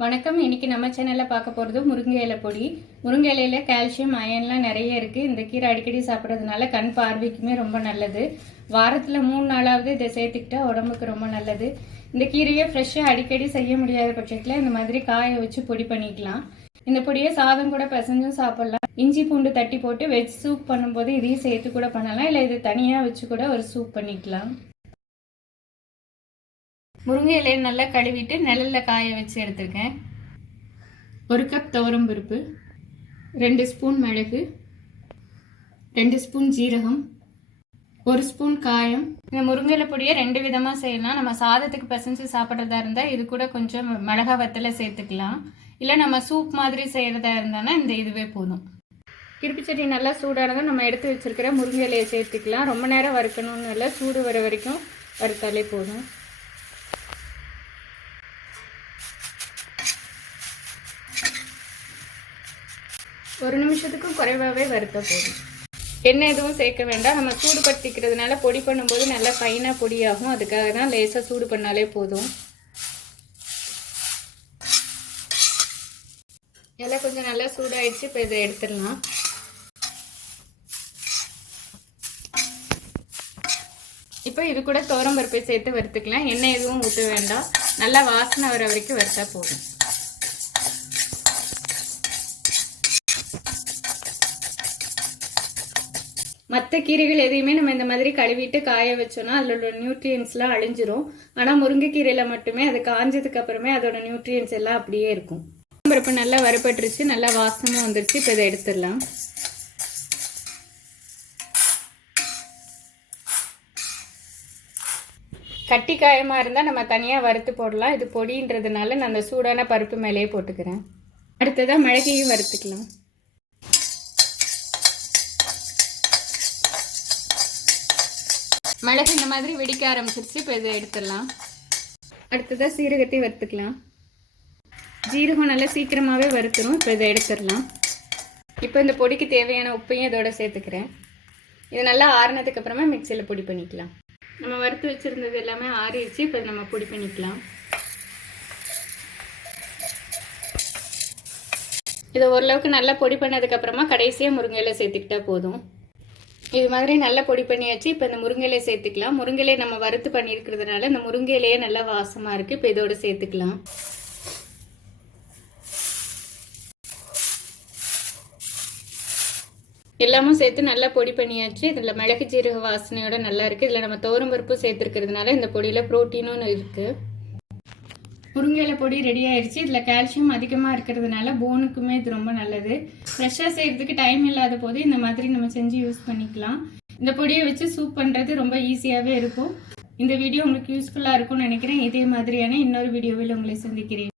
வணக்கம். இன்னைக்கு நம்ம சேனல்ல பார்க்க போகிறது முருங்கை இலை பொடி. முருங்கை இலையில கால்சியம், அயன்லாம் நிறைய இருக்குது. இந்த கீரை அடிக்கடி சாப்பிட்றதுனால கண் பார்வைக்குமே ரொம்ப நல்லது. வாரத்தில் 3 நாளாவது இதை சேர்த்துக்கிட்டா உடம்புக்கு ரொம்ப நல்லது. இந்த கீரையை ஃப்ரெஷ்ஷாக அடிக்கடி செய்ய முடியாத பட்சத்தில் இந்த மாதிரி காய வச்சு பொடி பண்ணிக்கலாம். இந்த பொடியை சாதம் கூட பிசைஞ்சும் சாப்பிட்லாம். இஞ்சி பூண்டு தட்டி போட்டு வெஜ் சூப் பண்ணும்போது இதையும் சேர்த்து கூட பண்ணலாம். இல்லை இது தனியாக வச்சு கூட ஒரு சூப் பண்ணிக்கலாம். முருங்கை இலையை நல்லா கழுவிட்டு நிழலில் காய வச்சு எடுத்துருக்கேன். 1 கப் துவரம் பருப்பு, 2 ஸ்பூன் மிளகு, 2 ஸ்பூன் ஜீரகம், 1 ஸ்பூன் காயம். இந்த முருங்கை இலை பொடியை 2 விதமாக செய்யலாம். நம்ம சாதத்துக்கு பிசைஞ்சு சாப்பிட்றதா இருந்தால் இது கூட கொஞ்சம் மிளகா வத்தலை சேர்த்துக்கலாம். இல்லை நம்ம சூப் மாதிரி செய்கிறதா இருந்தானா இந்த இதுவே போதும். இருப்புச்சட்டி நல்லா சூடானதும் நம்ம எடுத்து வச்சுருக்கிற முருங்கை இலையை சேர்த்துக்கலாம். ரொம்ப நேரம் வறுக்கணும்னு இல்லை, சூடு வர வரைக்கும் வறுத்தாலே போதும். ஒரு நிமிஷத்துக்கும் குறைவாகவே வறுத்த போதும். எண்ணெய் எதுவும் சேர்க்க வேண்டாம். நம்ம சூடுபடுத்திக்கிறதுனால பொடி பண்ணும்போது நல்லா ஃபைனாக பொடியாகும். அதுக்காக தான் லேசாக சூடு பண்ணாலே போதும். எல்லாம் கொஞ்சம் நல்லா சூடாயிடுச்சு. இப்போ இதை எடுத்துடலாம். இப்போ இது கூட துவரம் பருப்பை சேர்த்து வறுத்துக்கலாம். எண்ணெய் எதுவும் ஊற்ற வேண்டாம். நல்லா வாசனை வர வரைக்கும் வறுத்தா போதும். மற்ற கீரைகள் எதையுமே நம்ம இந்த மாதிரி கழுவிட்டு காய வச்சோன்னா அதில் உள்ள நியூட்ரியன்ஸ்லாம் அழிஞ்சிரும். ஆனால் முருங்கைக்கீரையில் மட்டுமே அது காஞ்சதுக்கு அப்புறமே அதோட நியூட்ரியன்ஸ் எல்லாம் அப்படியே இருக்கும். பருப்பு நல்லா வறுபட்டுருச்சு, நல்லா வாசமும் வந்துருச்சு. இப்போ இதை எடுத்துடலாம். கட்டி காயமாக இருந்தால் நம்ம தனியாக வறுத்து போடலாம். இது பொடின்றதுனால நான் அந்த சூடான பருப்பு மேலேயே போட்டுக்கிறேன். அடுத்ததாக மிளகையும் வறுத்துக்கலாம். மிளகு இந்த மாதிரி வெடிக்க ஆரம்பிச்சிருச்சு. இப்போ இதை எடுத்துடலாம். அடுத்ததாக சீரகத்தை வறுத்துக்கலாம். ஜீரகம் நல்லா சீக்கிரமாகவே வறுத்துரும். இப்போ இதை எடுத்துடலாம். இப்போ இந்த பொடிக்கு தேவையான உப்பையும் இதோட சேர்த்துக்கிறேன். இது நல்லா ஆறினதுக்கு அப்புறமா மிக்சியில் பொடி பண்ணிக்கலாம். நம்ம வறுத்து வச்சுருந்தது எல்லாமே ஆறிடுச்சு. இப்போ நம்ம பொடி பண்ணிக்கலாம். இதை ஓரளவுக்கு நல்லா பொடி பண்ணதுக்கப்புறமா கடைசியாக முருங்கையில சேர்த்துக்கிட்டா போதும். இது மாதிரி நல்லா பொடி பண்ணியாச்சு. இப்போ இந்த முருங்கையிலே சேர்த்துக்கலாம். முருங்கையிலே நம்ம வறுத்து பண்ணியிருக்கிறதுனால இந்த முருங்கையிலேயே நல்லா வாசமாக இருக்குது. இப்போ இதோட சேர்த்துக்கலாம். எல்லாமும் சேர்த்து நல்லா பொடி பண்ணியாச்சு. இதில் மிளகு ஜீரக வாசனையோட நல்லா இருக்குது. இதில் நம்ம துவரம் பருப்பு சேர்த்துருக்கிறதுனால இந்த பொடியில் ப்ரோட்டீனும் இருக்குது. முருங்கையில பொடி ரெடி ஆயிடுச்சு. இதில் கால்சியம் அதிகமாக இருக்கிறதுனால போனுக்குமே இது ரொம்ப நல்லது. ஃப்ரெஷ்ஷாக செய்கிறதுக்கு டைம் இல்லாத போது இந்த மாதிரி நம்ம செஞ்சு யூஸ் பண்ணிக்கலாம். இந்த பொடியை வச்சு சூப் பண்ணுறது ரொம்ப ஈஸியாகவே இருக்கும். இந்த வீடியோ உங்களுக்கு யூஸ்ஃபுல்லாக இருக்கும்னு நினைக்கிறேன். இதே மாதிரியான இன்னொரு வீடியோவில் உங்களை சந்திக்கிறேன்.